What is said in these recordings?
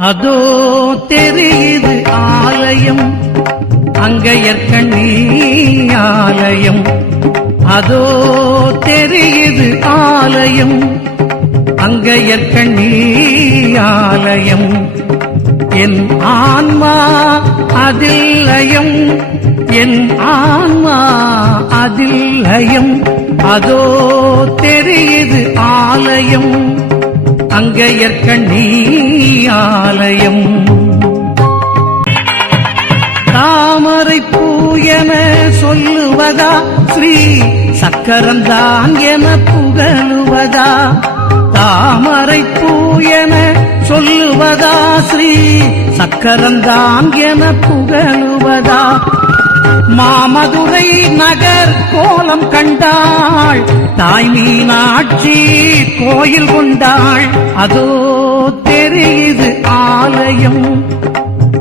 அதோ தெரியுது ஆலயம் அங்கையற்கண்ணி ஆலயம். அதோ தெரியுது ஆலயம் அங்கையற்கண்ணி ஆலயம். என் ஆன்மா அதில்லயம் என் ஆன்மா அதில்லயம். அதோ தெரியுது ஆலயம். அங்கையற்கண்ணி ஆலயம் தாமரை பூ என சொல்லுவதா? ஸ்ரீ சக்கரந்தான் என புகழுவதா? தாமரை பூ என சொல்லுவதா? ஸ்ரீ சக்கரந்தான் என புகழுவதா? மாமதுரை நகர் கோலம் கண்டாள். தாய் மீனாட்சி கோயில் கொண்டாள். அதோ தெரியுது ஆலயம்.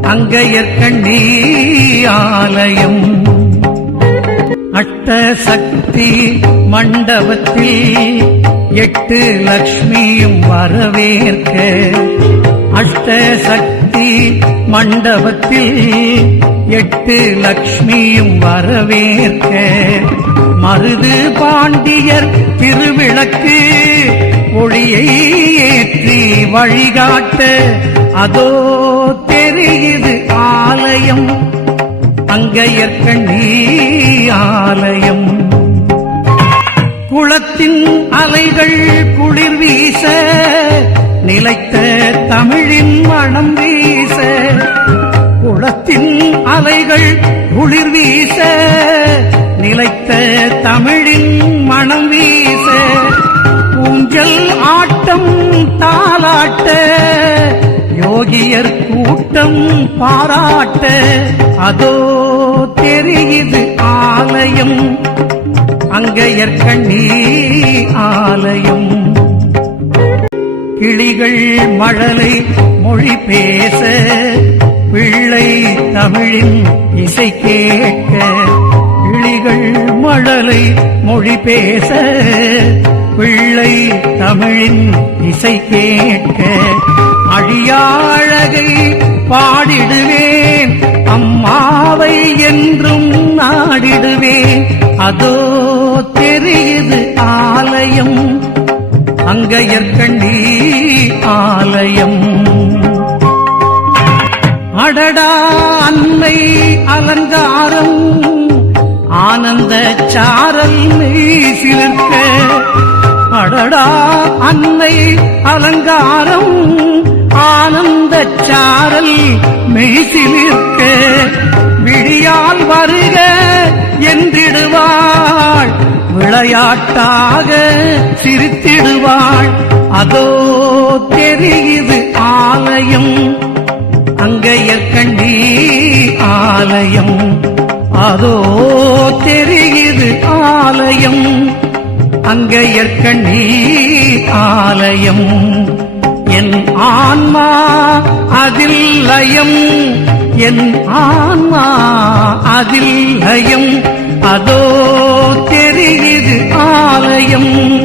அங்கையற்கண்ணி ஆலயம். அஷ்டசக்தி மண்டபத்தில் எட்டு லக்ஷ்மியும் வரவேற்க. அஷ்ட சக்தி மண்டபத்தில் எட்டு லக்ஷ்மியும் வரவேற்க. மருது பாண்டியர் திருவிளக்கு ஒளியை ஏற்றி வழிகாட்ட. அதோ தெரியுது ஆலயம் அங்கையற்கண்ணி ஆலயம். குளத்தின் அலைகள் குளிர் வீச நிலைத்த தமிழின் மனம் வீச குளத்தின் அலைகள் குளிர் வீச நிலைத்த தமிழின் மனம் வீச ஊஞ்சல் ஆட்டம் தாளாட்ட யோகியர் கூட்டம் பாராட்ட அதோ தெரியுது ஆலயம் அங்கையற்கண்ணி ஆலயம். கிளிகள் மழலை மொழி பேச பிள்ளை தமிழின் இசை கேட்க கிளிகள் மழலை மொழி பேச பிள்ளை தமிழின் இசை கேட்க அழியாழகை பாடிடுவேன் அம்மாவை என்றும் நாடிடுவேன். அதோ தெரியுது ஆலயம் அங்கையற்கண்டி ஆலயம். அடடா அன்னை அலங்காரம் ஆனந்த சாரல் சிலிர்க்க அடடா அன்னை அலங்காரம் ஆனந்த சாரல் மெய்சிலிருக்க விழியால் வருக என்றிடுவாள் விளையாட்டாக சிரித்திடுவாள். அதோ தெரியுது ஆலயம். அங்கையற்கண்ணே ஆலயம். என் ஆன்மா அதில் லயம். என் ஆன்மா அதில் லயம். அதோ தெரியுது ஆலயம்.